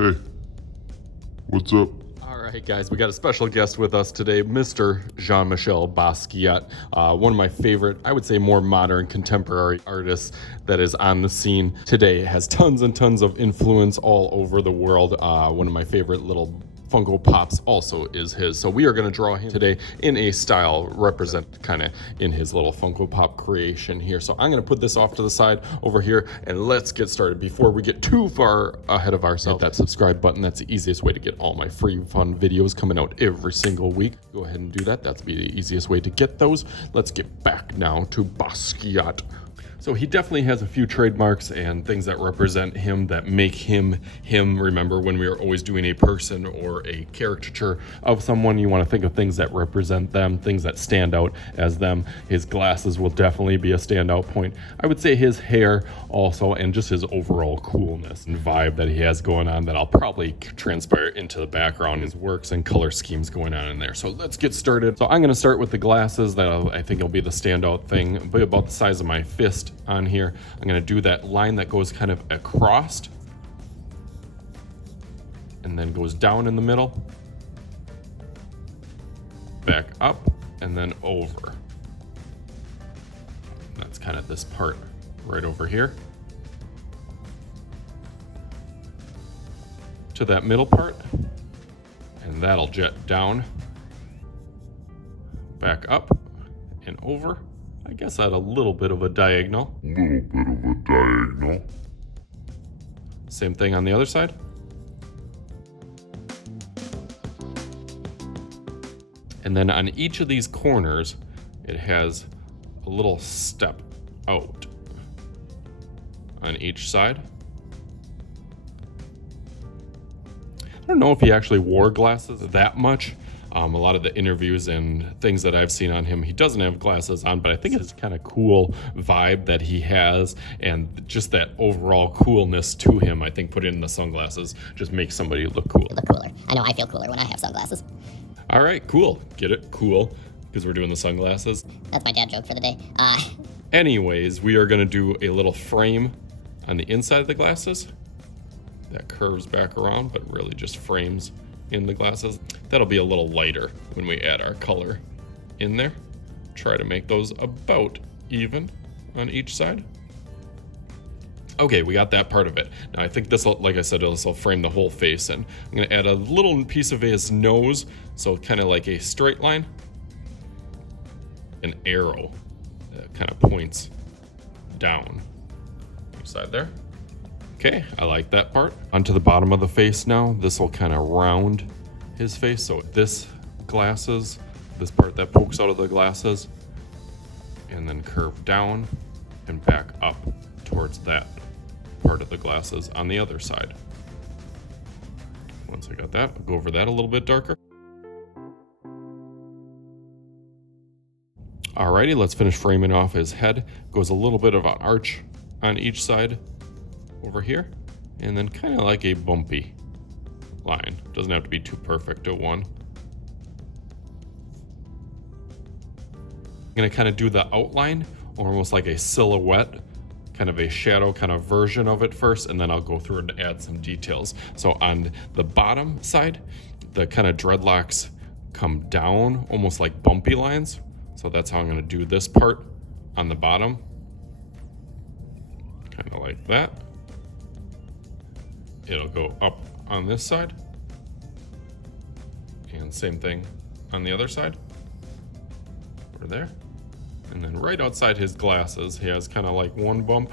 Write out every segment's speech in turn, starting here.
Hey, what's up? All right, guys, we got a special guest with us today, Mr. Jean-Michel Basquiat, one of my favorite, I would say more modern contemporary artists that is on the scene today. Has tons and tons of influence all over the world. One of my favorite little Funko Pops also is his. So we are going to draw him today in a style represent kind of in his little Funko Pop creation here. So I'm going to put this off to the side over here and let's get started. Before we get too far ahead of ourselves, hit that subscribe button. That's the easiest way to get all my free fun videos coming out every single week. Go ahead and do that. That's be the easiest way to get those. Let's get back now to Basquiat. So he definitely has a few trademarks and things that represent him that make him him. Remember, when we are always doing a person or a caricature of someone, you want to think of things that represent them, things that stand out as them. His glasses will definitely be a standout point. I would say his hair also, and just his overall coolness and vibe that he has going on that I'll probably transpire into the background, his works and color schemes going on in there. So let's get started. So I'm going to start with the glasses. That I think will be the standout thing, be about the size of my fist on here. I'm going to do that line that goes kind of across and then goes down in the middle, back up, and then over. That's kind of this part right over here to that middle part, and that'll jet down, back up, and over. I guess at a little bit of a diagonal. Same thing on the other side. And then on each of these corners, it has a little step out on each side. I don't know if he actually wore glasses that much. A lot of the interviews and things that I've seen on him, he doesn't have glasses on, but I think it's kind of cool vibe that he has, and just that overall coolness to him. I think putting in the sunglasses just makes somebody look cool. Look cooler. I know I feel cooler when I have sunglasses. All right, cool. Get it? Cool. Because we're doing the sunglasses. That's my dad joke for the day. Anyways, we are going to do a little frame on the inside of the glasses that curves back around, but really just frames in the glasses. That'll be a little lighter when we add our color in there. Try to make those about even on each side. Okay, we got that part of it. Now I think this will, like I said, this will frame the whole face, and I'm gonna add a little piece of his nose, so kind of like a straight line, an arrow that kind of points down each side there. Okay, I like that part. Onto the bottom of the face now. This will kind of round his face. So this glasses, this part that pokes out of the glasses, and then curve down and back up towards that part of the glasses on the other side. Once I got that, I'll go over that a little bit darker. Alrighty, let's finish framing off his head. Goes a little bit of an arch on each side over here, and then kind of like a bumpy line. Doesn't have to be too perfect to one. I'm gonna kind of do the outline, almost like a silhouette, kind of a shadow kind of version of it first, and then I'll go through and add some details. So on the bottom side, the kind of dreadlocks come down, almost like bumpy lines. So that's how I'm gonna do this part on the bottom. Kind of like that. It'll go up on this side, and same thing on the other side, over there. And then right outside his glasses, he has kind of like one bump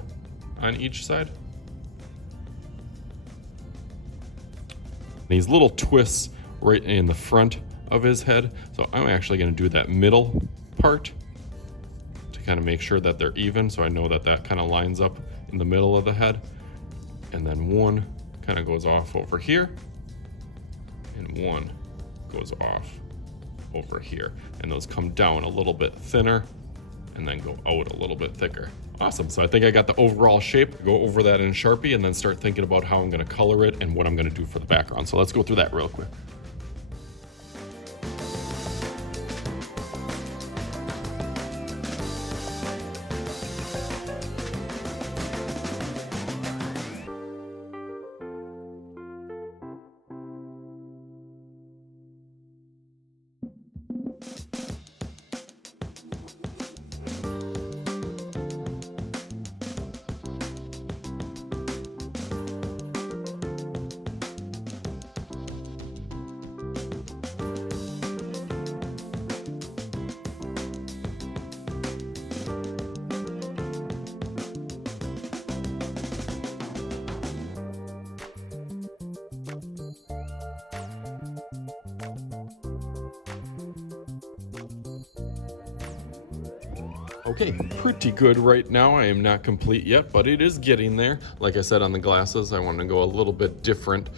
on each side. These little twists right in the front of his head. So I'm actually going to do that middle part to kind of make sure that they're even, so I know that that kind of lines up in the middle of the head. And then one kind of goes off over here, and one goes off over here, and those come down a little bit thinner and then go out a little bit thicker. Awesome. So I think I got the overall shape. Go over that in Sharpie and then start thinking about how I'm going to color it and what I'm going to do for the background. So let's go through that real quick. Okay, pretty good right now. I am not complete yet, but it is getting there. Like I said on the glasses, I want to go a little bit different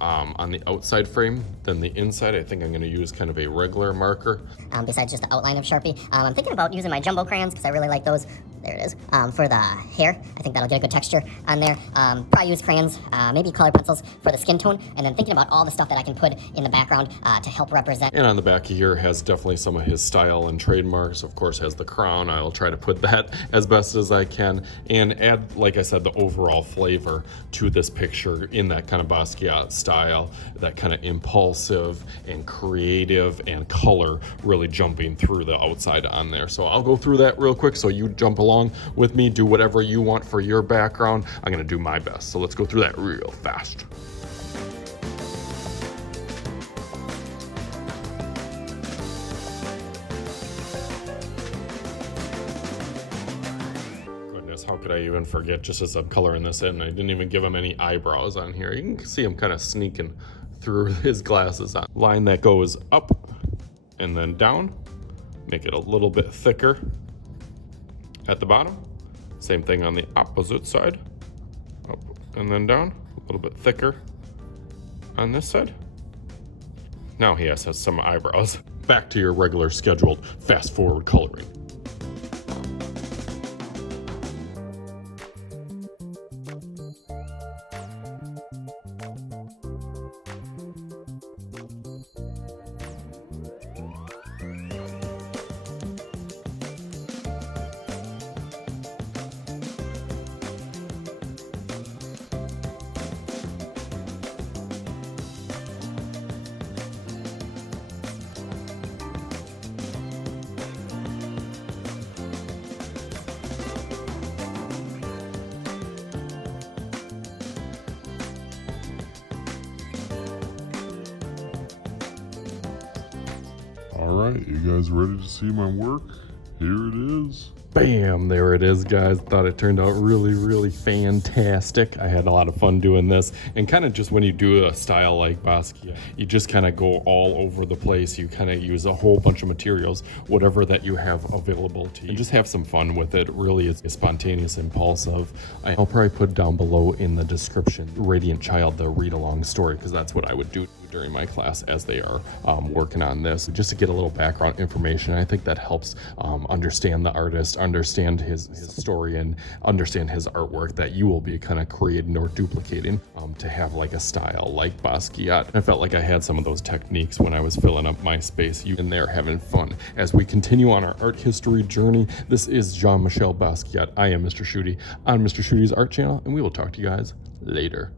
on the outside frame than the inside. I think I'm going to use kind of a regular marker. Besides just the outline of Sharpie. I'm thinking about using my jumbo crayons because I really like those. There it is. For the hair, I think that'll get a good texture on there. Probably use crayons, maybe color pencils for the skin tone, and then thinking about all the stuff that I can put in the background to help represent. And on the back here has definitely some of his style and trademarks. Of course, has the crown. I'll try to put that as best as I can and add, like I said, the overall flavor to this picture in that kind of Basquiat style, that kind of impulsive and creative and color really jumping through the outside on there. So I'll go through that real quick so you jump along with me, do whatever you want for your background. I'm gonna do my best. So let's go through that real fast. Goodness, how could I even forget just as I'm coloring this in? I didn't even give him any eyebrows on here. You can see him kind of sneaking through his glasses on. Line that goes up and then down. Make it a little bit thicker at the bottom. Same thing on the opposite side. Up and then down. A little bit thicker on this side. Now he has some eyebrows. Back to your regular scheduled fast forward coloring. Alright, you guys ready to see my work? Here it is. Bam, there it is, guys. Thought it turned out really, really fantastic. I had a lot of fun doing this. And kind of just when you do a style like Basquiat, you just kind of go all over the place. You kind of use a whole bunch of materials, whatever that you have available to you. And just have some fun with it. Really is spontaneous, impulsive. I'll probably put down below in the description, Radiant Child, the read-along story, because that's what I would do during my class as they are working on this, just to get a little background information. I think that helps understand the artist, understand his story, and understand his artwork that you will be kind of creating or duplicating to have like a style like Basquiat. I felt like I had some of those techniques when I was filling up my space. You in there having fun as we continue on our art history journey. This is Jean-Michel Basquiat. I am Mr. Shooty on Mr. Shooty's art channel, and we will talk to you guys later.